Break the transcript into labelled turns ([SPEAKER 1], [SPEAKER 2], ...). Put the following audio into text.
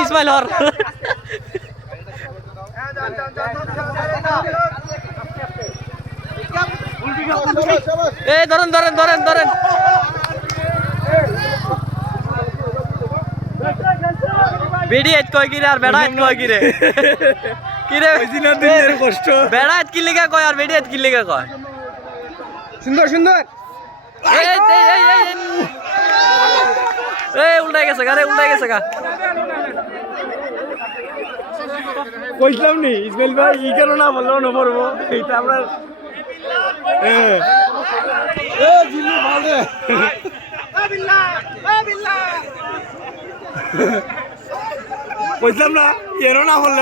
[SPEAKER 1] ইসমাইল হর এই ধরেন ধরেন ধরেন ধরেন। বেডি এত কয় কিরে আর বেড়া এত কয় কিরে? কিরে?
[SPEAKER 2] দিনের কষ্ট।
[SPEAKER 1] বেড়া এত কি লিগা কয় আর বেডি এত কি লিগা কয়?
[SPEAKER 2] সুন্দর সুন্দর।
[SPEAKER 1] এই এই এই এই এই। উল্টাই গেছে গা রে উল্টাই গেছে গা।
[SPEAKER 2] কইছিলাম নি ইসমাইল ভাই ই কেন না বলল না পড়ব এইটা আমরা হ্যাঁ জিল্লু না এরও না বলল